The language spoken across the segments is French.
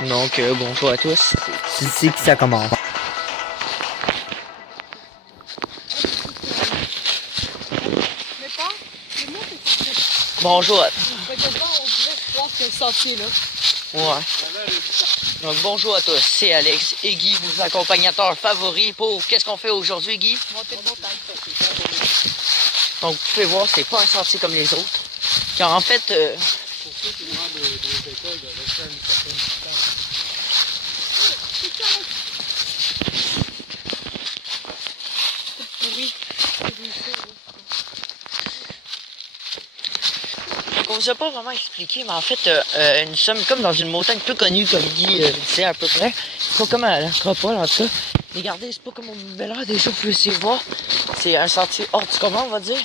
Donc, bonjour à tous. C'est ici que ça commence. Bonjour. On dirait croire que le sentier là. Ouais. Donc, bonjour à tous. C'est Alex et Guy, vos accompagnateurs favoris pour qu'est-ce qu'on fait aujourd'hui, Guy? Monter de montagne. Donc, vous pouvez voir, c'est pas un sentier comme les autres. Car en fait, Pour ceux qui demandent des écoles de rester à une certaine distance. Oui. donc on vous a pas vraiment expliqué, mais en fait, nous sommes comme dans une montagne peu connue, comme Guy disait à peu près. C'est pas comme à l'Acropole, en tout cas. Regardez, c'est pas comme au Bel Air, déjà, vous pouvez essayer de voir. C'est un sentier hors du commun, on va dire.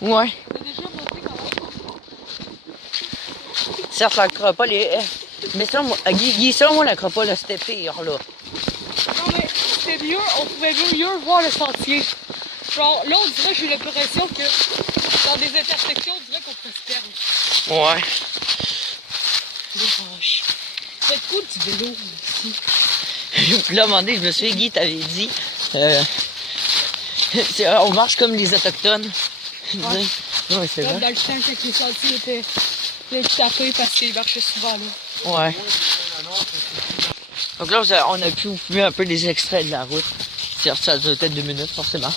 Ouais. Certes, l'Acropole est... Mais selon moi, Guy, selon moi, l'Acropole, c'était pire, là. Non mais c'était mieux, on pouvait mieux voir le sentier. Genre là on dirait que j'ai l'impression que dans des intersections on dirait qu'on peut se perdre. Ouais. Des roches. Ça va être cool du vélo ici. Puis là, à un moment donné, je me suis dit, Guy, t'avais dit... on marche comme les Autochtones. Ouais. Non, mais c'est Comme vrai. dans le temps quand les sentiers étaient tapés parce qu'ils marchaient souvent là. Ouais. Donc là, on a pu vous fumer un peu des extraits de la route. Ça doit être 2 minutes, forcément.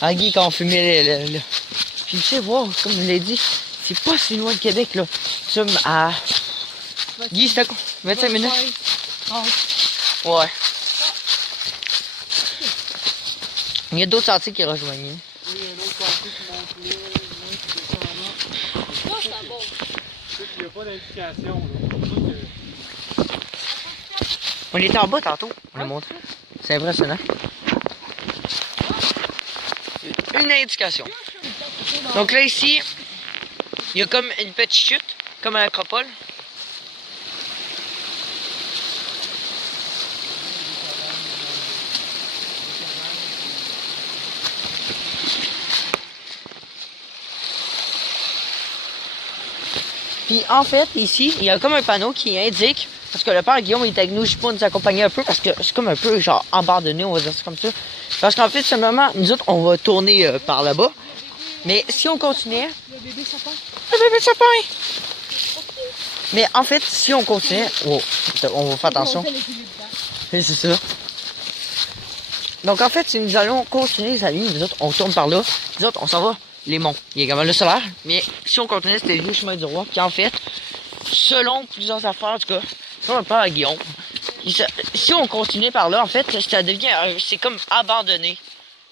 Ah, Guy, quand on fumait le... Puis, tu sais, voir, comme je l'ai dit, c'est pas si loin de Québec, là. Nous sommes à... Guy, c'était quoi? 25 minutes? 30. Ouais. Il y a d'autres sentiers qui rejoignent. Oui, il y a un autre sentier qui monte là, un autre qui descend là. Ça, c'est bon. Il n'y a pas d'indication, là. C'est pour ça que... On était en bas tantôt, on l'a montré. C'est impressionnant. Une indication. Donc là, ici, il y a comme une petite chute, comme à l'Acropole. Puis en fait, ici, il y a comme un panneau qui indique, parce que le père Guillaume est avec nous, je sais pas, nous accompagner un peu, parce que c'est comme un peu genre abandonné, on va dire ça comme ça. Parce qu'en fait, simplement, nous autres, on va tourner par là-bas. Mais si on continuait... Le bébé sapin. Le bébé sapin! Mais en fait, si on continuait... Oh, on va faire attention. C'est ça. Donc en fait, si nous allons continuer les amis, nous autres, on tourne par là. Nous autres, on s'en va les monts. Il y a quand même le solaire. Mais si on continuait, c'était le vieux chemin du roi. Puis en fait, selon plusieurs affaires, en tout cas, selon le père à Guillaume, si on continuait par là, en fait, ça devient... c'est comme abandonné.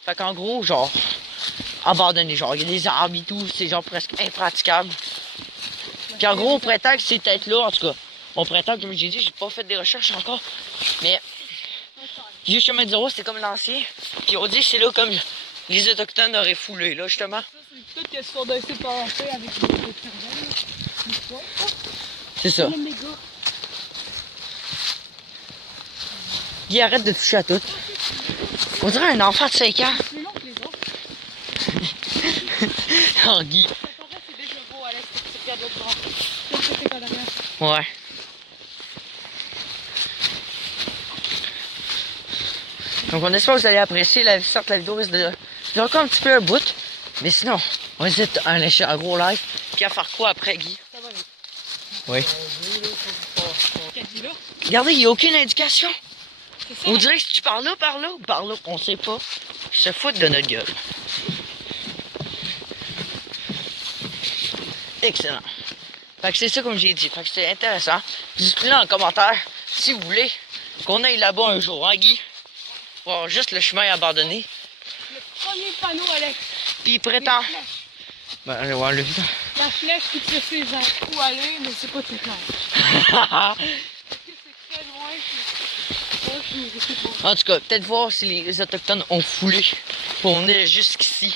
Fait qu'en gros, genre... abandonné. Genre, il y a des arbres et tout. C'est genre presque impraticable. Puis en gros, au printemps, c'est peut-être là, en tout cas. Au printemps, comme j'ai dit, j'ai pas fait des recherches encore. Mais... vieux chemin du roi, c'était comme l'ancien. Puis on dit que c'est là comme les Autochtones auraient foulé, là, justement. Ça, c'est tout qu'elles se sont laissées passer avec les cervelles. C'est ça. Les méga. Guy, arrête de toucher à tout. On dirait un enfant de 5 ans. Plus long que les autres. Oh, Guy. Ça paraît, c'est déjà beau, Alex, que tu regardes l'autre bord. Qu'est-ce que c'est qu'en arrière? Ouais. Donc on espère que vous allez apprécier certes la vidéo risque de durer encore un petit peu un bout. Mais sinon, on hésite à lâcher un gros live. Puis à faire quoi après, Guy? Ça va aller. Oui. Qu'est-ce qu'il a? Regardez, il n'y a aucune indication. C'est ça. On dirait que si tu pars là, ou par là, on sait pas. Ils se foutent de notre gueule. Excellent. Fait que c'est ça comme j'ai dit. Fait que c'est intéressant. Dites-le en commentaire si vous voulez qu'on aille là-bas un jour, hein, Guy? Voir juste le chemin abandonné. Le premier panneau, Alex. Puis il prétend. Les flèches. Ben, allez voir le vidéo. La flèche qui te fait vers où aller, mais c'est pas tout clair. Est-ce que c'est très loin? Je sais pas. En tout cas, peut-être voir si les Autochtones ont foulé pour venir jusqu'ici.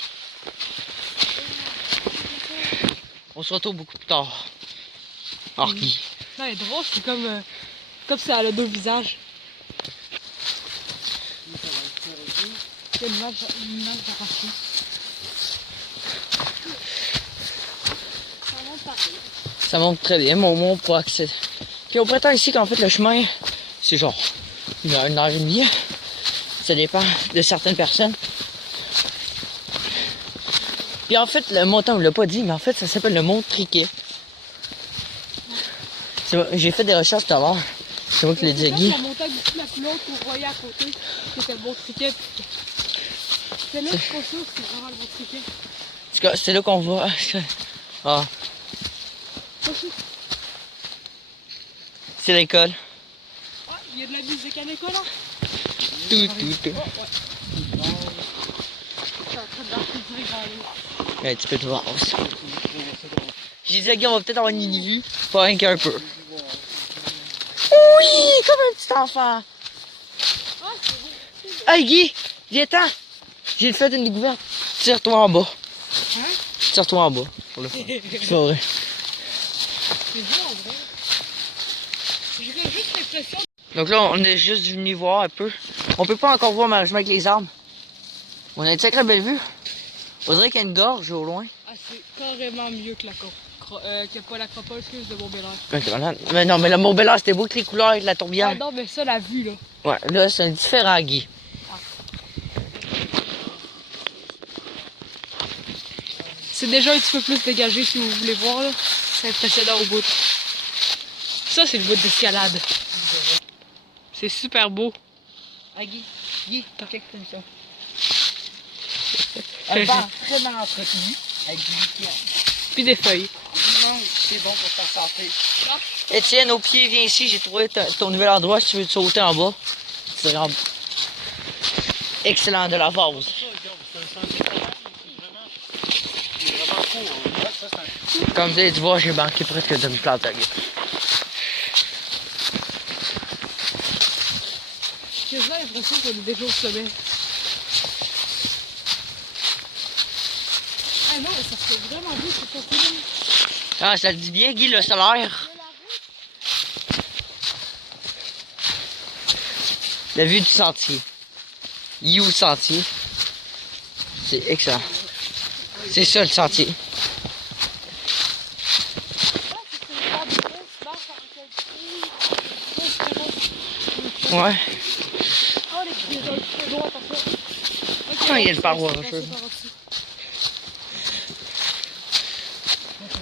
On se retrouve beaucoup plus tard. Alors, Guy. Non, elle est drôle, c'est comme si elle a deux visages. Il y a une image d'arraché. Ça monte très bien, mon monde pour accéder. Puis on prétend ici qu'en fait le chemin, c'est genre 1 heure et demie. Ça dépend de certaines personnes. Puis en fait, le montant, on l'a pas dit, mais en fait, ça s'appelle le mont Triquet. J'ai fait des recherches tout à l'heure. C'est moi qui l'ai dit, Guy. La montagne du la plus haute qu'on voyait à côté, c'était le mont Triquet. C'est là, je suis pas sûr que c'est vraiment le mont Triquet. En tout cas, c'est là qu'on voit. Ah, Pas sûr. c'est l'école. Ah, il y a de la musique à l'école, hein? Tout. Oh, ouais. Je suis en train de l'artiser dans l'eau. Ouais, tu peux te voir aussi. J'ai dit à Guy, on va peut-être avoir une vue. Pas rien qu'un peu. Oui, comme un petit enfant. Ah, c'est beau. Hey Guy, viens-t'en. J'ai fait une découverte. Tire-toi en bas. Hein? Tire-toi en bas. Pour le fun. C'est pas vrai. C'est beau en vrai. J'ai juste l'impression. Donc là, on est juste venu voir un peu. On peut pas encore voir malheureusement avec les arbres. On a une sacrée belle vue. On dirait qu'il y a une gorge au loin. Ah, c'est carrément mieux que que pas l'acropole, excuse, de Mont-Bélair. Ok, voilà. Mais non, mais le Mont-Bélair, c'était beau avec les couleurs et la Ah tourbière. non, mais ça, la vue, là. Ouais, là, c'est un différent Guy. C'est déjà un petit peu plus dégagé si vous voulez voir, là. C'est impressionnant au bout. Ça, c'est le bout d'escalade. C'est super beau. Ah Guy, check comme ça. Un banc très mal entretenu, avec du liquide. Puis des feuilles. Non, c'est bon pour ta santé. Étienne, au pied, viens ici, j'ai trouvé ton nouvel endroit si tu veux te sauter en bas. C'est vraiment excellent de la vase. Comme tu vois, j'ai manqué presque de me planter. J'ai l'impression qu'on est déjà au sommet. Ah non, ça fait vraiment beau, c'est pas cool. Ah, ça le dit bien, Guy, le solaire. La vue du sentier. You sentier. C'est excellent. C'est ça le sentier. Ouais. Oh, les petits un petit peu loin, attention. Ah, il y a le paroi rocheux.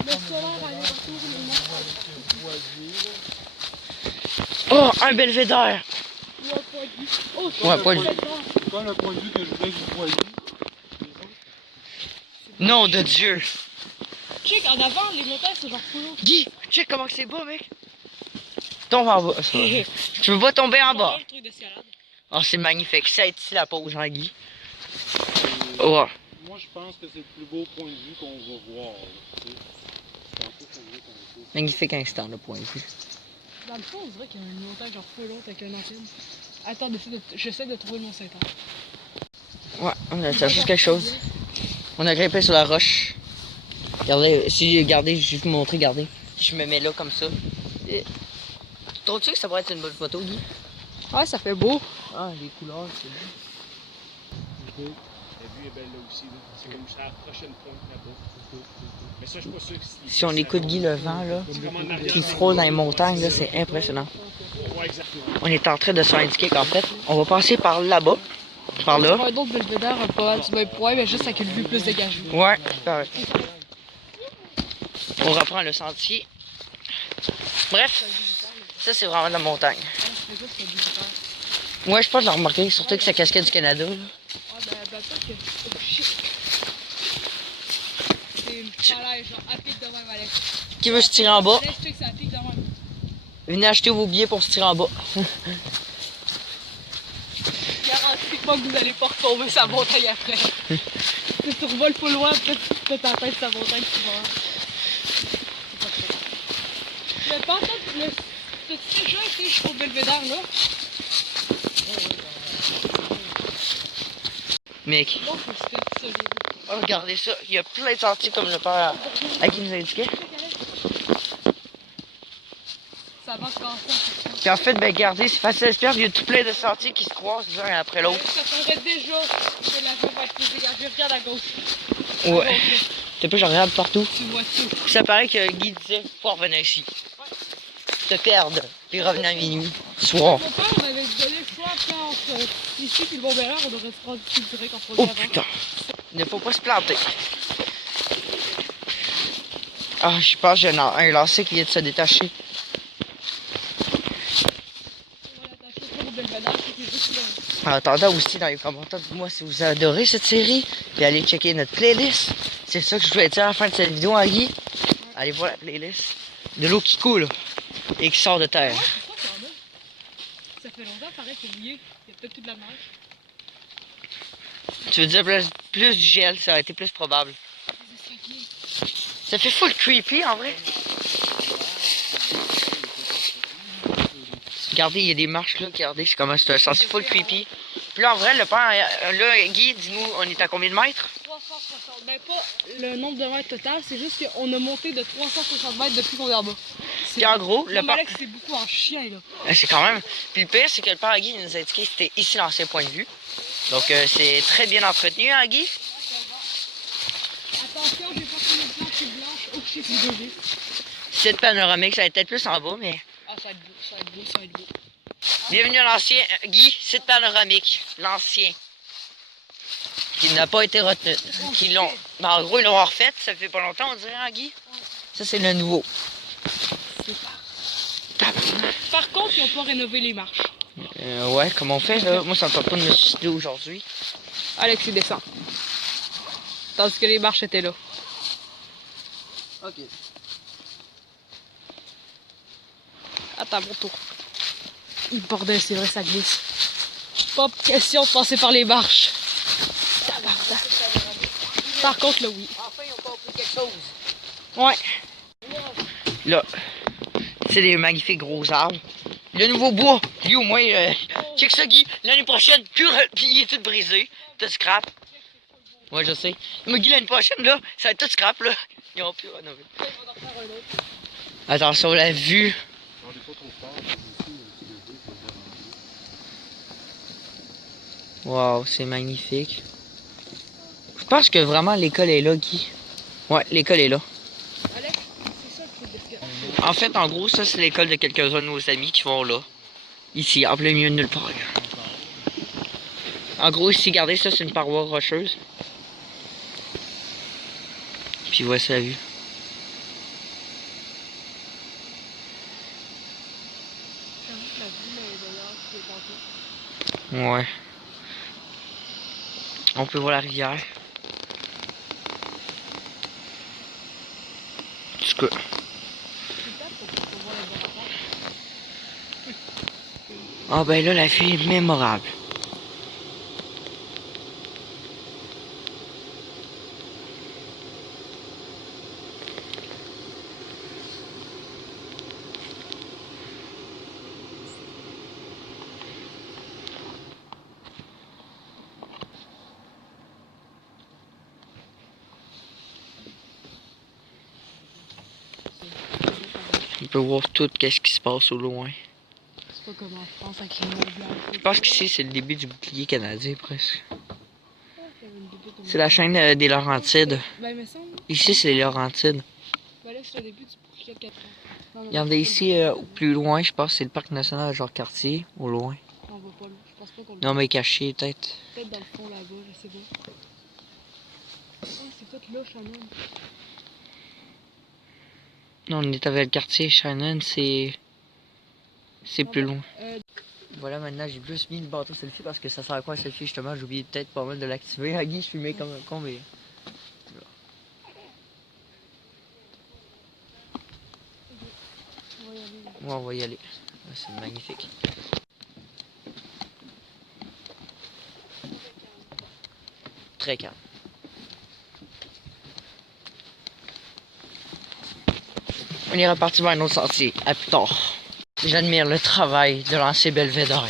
Le solaire, aller-retour, Oh, un belvédère. Oh, Ouais, pas lui. C'est pas le point de vue que je voulais que vous voyiez. Nom de Dieu. Check, en avant, les montagnes, c'est genre full haut. Guy, check comment que c'est beau, mec. Tombe en bas. C'est vrai. Tu veux pas tomber en bas. Le truc d'escalade. Oh, c'est magnifique. Ça ici la pause, Jean-Guy. Ouais. Moi, je pense que c'est le plus beau point de vue qu'on va voir. Là, tu sais. C'est un peu fondé comme ça. Magnifique instant, le point de vue. Dans le fond, on dirait qu'il y a une montagne genre full haute avec un antenne. Attends, j'essaie de trouver le Mont Saint-Anne. Ouais, on a cherché quelque chose. On a grimpé sur la roche. Regardez, si regardez, je vais vous montrer, regardez. Je me mets là comme ça. Trouves-tu que ça pourrait être une bonne photo, Guy? Ouais, ça fait beau. Ah, les couleurs, c'est beau. La vue est belle là aussi. Là. C'est comme ça, la prochaine pointe là-bas. Mais ça, je suis pas sûr que Si on écoute Guy le vent, là, qui frôle dans les montagnes, là, c'est impressionnant. Ouais, exactement. On est en train de se faire indiquer qu'en fait, on va passer par là-bas. Par là. Un autre belvédère, pas mal du même point, mais juste avec une vue plus dégagée. Ouais, pareil. On reprend le sentier. Bref, ça c'est vraiment de la montagne. Ouais, je pense de la remarquer, surtout que c'est la casquette du Canada. Là. Ah, ben, peut-être que c'est une falaise, genre, à pic de même, Alex. Qui veut se tirer en bas? Alex, je sais que c'est à pic de même. Venez acheter vos billets pour se tirer en bas. Garantis pas que vous allez pas retomber sa montagne après. Si tu revoles pas loin, peut-être que tu te mets en tête sa montagne, tu vas. C'est pas trop. Mais pas tant que le. T'as-tu déjà été jusqu'au belvédère là? Mec, Non, faut se faire ça, oh, regardez ça, il y a plein de sentiers comme le père à qui nous indiquait. Ça va se casser. Puis en fait, ben regardez, c'est facile à se perdre, il y a tout plein de sentiers qui se croisent l'un après l'autre. Ça paraît déjà que la vue va être plus dégagée. Regarde à gauche. À Ouais. gauche, là. T'es plus, je regarde partout. Tu vois tout. Ça paraît que Guy disait, faut revenir ici. Te perdre, puis revenir à minuit, soir. Mon père m'avait donné le choix entre ici et le Bon-Bel-Air, on aurait se prendre ici direct en Oh premier. putain. Il ne faut pas se planter. Ah, je pense que j'ai un lacet qui vient de se détacher. En attendant aussi dans les commentaires, dites-moi si vous adorez cette série. Puis allez checker notre playlist. C'est ça que je voulais dire à la fin de cette vidéo, hein, Guy. Allez voir la playlist. De l'eau qui coule et qui sort de terre. Ça fait longtemps, pareil, c'est mouillé. Il y a peut-être toute la neige. Tu veux dire plus du gel, ça aurait été plus probable. Ça fait full creepy en vrai. Regardez, il y a des marches là, regardez, c'est comment c'est un sens full creepy. Puis là en vrai, le père, là, Guy, dis-nous, on est à combien de mètres? 360. Ben pas le nombre de mètres total, c'est juste qu'on a monté de 360 mètres depuis qu'on est en bas. Puis en gros, le père. Alex, c'est beaucoup en chien là. C'est quand même. Puis le pire, c'est que le père Guy nous a indiqué que c'était ici l'ancien point de vue. Donc c'est très bien entretenu, hein, Guy? Attention, j'ai pas fait une planche blanche au chiffre du bébé. Cette panoramique, ça va être peut-être plus en bas, mais. Ah, ça va être beau, ça va être beau, ça va être beau. Bienvenue à l'ancien. Guy, site panoramique. L'ancien. Qui n'a pas été retenu. Qui l'ont. Ben, en gros, ils l'ont refait, ça fait pas longtemps, on dirait, hein, Guy? Ça, c'est le nouveau. Par contre, ils n'ont pas rénové les marches. Ouais, comment on fait là? Moi, ça me tente pas de me suicider aujourd'hui. Alex, il descend. Tandis que les marches étaient là. Ok. Attends, mon tour. Bordel, c'est vrai, ça glisse. Pas question de passer par les marches. Tabarnak. Par contre, là, oui. Enfin, ils ont compris quelque chose. Ouais. Là, c'est des magnifiques gros arbres. Le nouveau bois, lui au moins, check ça, Guy. L'année prochaine, puis il est tout brisé. Tout scrap. Ouais, je sais. Mais Guy, l'année prochaine, là, ça va être tout scrap, là. Ils ont pu rénover. Attention, la vue. Wow, c'est magnifique. Je pense que vraiment l'école est là, Guy. Ouais, l'école est là. Alex, c'est ça le truc de En fait, en gros, ça, c'est l'école de quelques-uns de nos amis qui vont là. Ici, en plein milieu de nulle part. En gros, ici, regardez, ça, c'est une paroi rocheuse. Puis voici la vue. Ouais. On peut voir la rivière. En tout cas. Ah ben là, la vue est mémorable. On peut voir tout ce qui se passe au loin. C'est pas comme en France avec les mots blancs. Je pense qu'ici, c'est le début du bouclier canadien, presque. C'est la chaîne des Laurentides. Ben, il me semble. Ici, c'est les Laurentides. Ben là, c'est le début du bouclier de 4 ans. Regardez ici, plus loin, je pense que c'est le parc national Jean-Cartier, au loin. On va pas là. Je pense pas qu'on le Non, mais caché, peut-être. peut-être dans le fond là-bas, je sais pas. Ah, c'est peut-être là, Shannon. Non, on est avec le quartier Shannon, c'est plus loin. Voilà, maintenant j'ai plus mis le bâton selfie parce que ça sert à quoi un selfie justement? J'ai oublié peut-être pas mal de l'activer. À Guy, je filmais comme un con, mais. Ouais, on va y aller. C'est magnifique. Très calme. On est reparti vers un autre sentier, à plus tard. J'admire le travail de l'ancien Belvédère.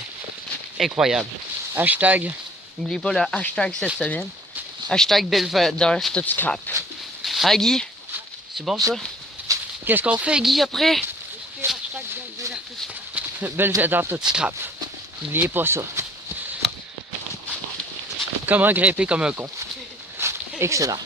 Incroyable. Hashtag, n'oubliez pas le hashtag cette semaine. Hashtag Belvédère tout scrap. Ah Guy? C'est bon ça? Qu'est-ce qu'on fait Guy après? Belvédère tout scrap. N'oubliez pas ça. Comment grimper comme un con. Excellent.